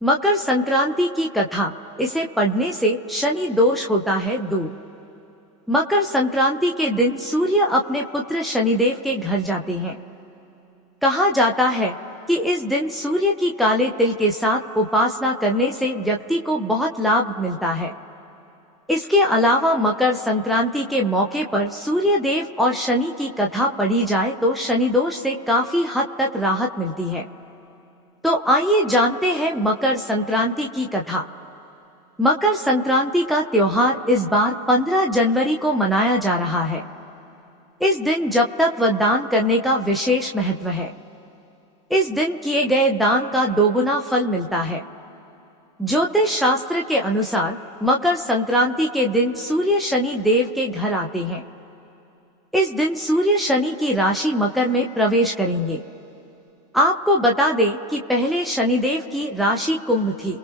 मकर संक्रांति की कथा। इसे पढ़ने से शनि दोष होता है दूर। मकर संक्रांति के दिन सूर्य अपने पुत्र शनिदेव के घर जाते हैं। कहा जाता है कि इस दिन सूर्य की काले तिल के साथ उपासना करने से व्यक्ति को बहुत लाभ मिलता है। इसके अलावा मकर संक्रांति के मौके पर सूर्य देव और शनि की कथा पढ़ी जाए तो शनि दोष से काफी हद तक राहत मिलती है। तो आइए जानते हैं मकर संक्रांति की कथा। मकर संक्रांति का त्योहार इस बार 15 जनवरी को मनाया जा रहा है। इस दिन जप तप व दान करने का विशेष महत्व है। इस दिन किए गए दान का दोगुना फल मिलता है। ज्योतिष शास्त्र के अनुसार मकर संक्रांति के दिन सूर्य शनि देव के घर आते हैं। इस दिन सूर्य शनि की राशि मकर में प्रवेश करेंगे। आपको बता दें कि पहले शनिदेव की राशि कुंभ थी,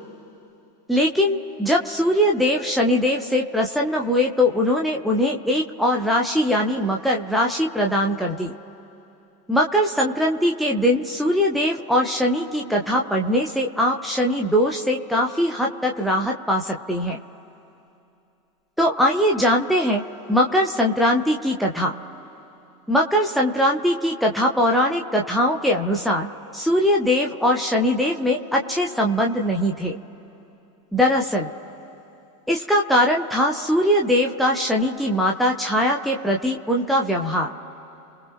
लेकिन जब सूर्य देव शनिदेव से प्रसन्न हुए तो उन्होंने उन्हें एक और राशि यानी मकर राशि प्रदान कर दी। मकर संक्रांति के दिन सूर्य देव और शनि की कथा पढ़ने से आप शनि दोष से काफी हद तक राहत पा सकते हैं। तो आइए जानते हैं मकर संक्रांति की कथा। मकर संक्रांति की कथा पौराणिक कथाओं के अनुसार सूर्य देव और शनिदेव में अच्छे संबंध नहीं थे। दरअसल इसका कारण था सूर्य देव का शनि की माता छाया के प्रति उनका व्यवहार।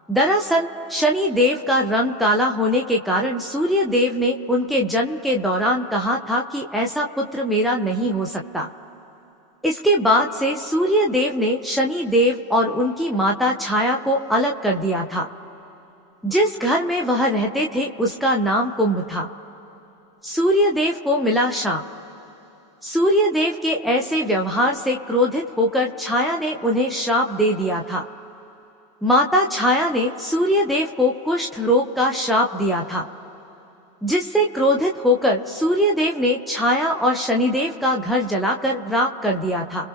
दरअसल शनि देव का रंग काला होने के कारण सूर्य देव ने उनके जन्म के दौरान कहा था कि ऐसा पुत्र मेरा नहीं हो सकता। इसके बाद से सूर्य देव ने शनि देव और उनकी माता छाया को अलग कर दिया था। जिस घर में वह रहते थे उसका नाम कुंभ था। सूर्य देव को मिला शाप। सूर्य देव के ऐसे व्यवहार से क्रोधित होकर छाया ने उन्हें श्राप दे दिया था। माता छाया ने सूर्य देव को कुष्ठ रोग का श्राप दिया था, जिससे क्रोधित होकर सूर्य देव ने छाया और शनिदेव का घर जलाकर राख कर दिया था।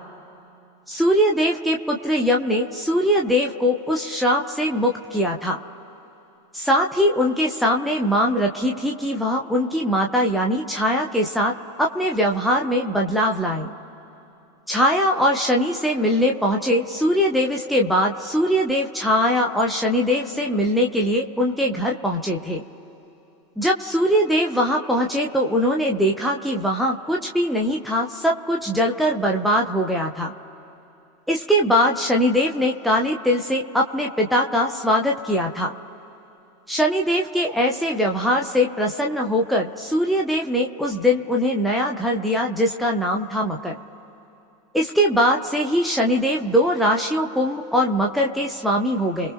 सूर्य देव के पुत्र यम ने सूर्य देव को उस श्राप से मुक्त किया था। साथ ही उनके सामने मांग रखी थी कि वह उनकी माता यानी छाया के साथ अपने व्यवहार में बदलाव लाएं। छाया और शनि से मिलने पहुंचे सूर्य देव। इसके बाद सूर्य देव छाया और शनिदेव से मिलने के लिए उनके घर पहुंचे थे। जब सूर्य देव वहां पहुंचे तो उन्होंने देखा कि वहां कुछ भी नहीं था, सब कुछ जलकर बर्बाद हो गया था। इसके बाद शनिदेव ने काले तिल से अपने पिता का स्वागत किया था। शनिदेव के ऐसे व्यवहार से प्रसन्न होकर सूर्य देव ने उस दिन उन्हें नया घर दिया जिसका नाम था मकर। इसके बाद से ही शनिदेव 2 राशियों कुंभ और मकर के स्वामी हो गए।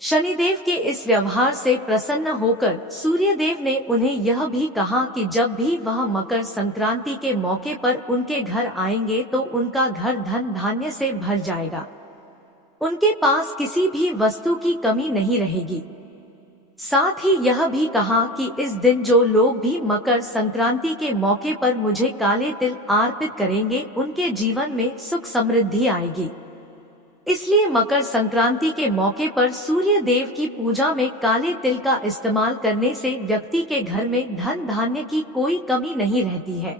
शनिदेव के इस व्यवहार से प्रसन्न होकर सूर्यदेव ने उन्हें यह भी कहा कि जब भी वह मकर संक्रांति के मौके पर उनके घर आएंगे तो उनका घर धन धान्य से भर जाएगा। उनके पास किसी भी वस्तु की कमी नहीं रहेगी। साथ ही यह भी कहा कि इस दिन जो लोग भी मकर संक्रांति के मौके पर मुझे काले तिल अर्पित करेंगे उनके जीवन में सुख समृद्धि आएगी। इसलिए मकर संक्रांति के मौके पर सूर्य देव की पूजा में काले तिल का इस्तेमाल करने से व्यक्ति के घर में धन धान्य की कोई कमी नहीं रहती है।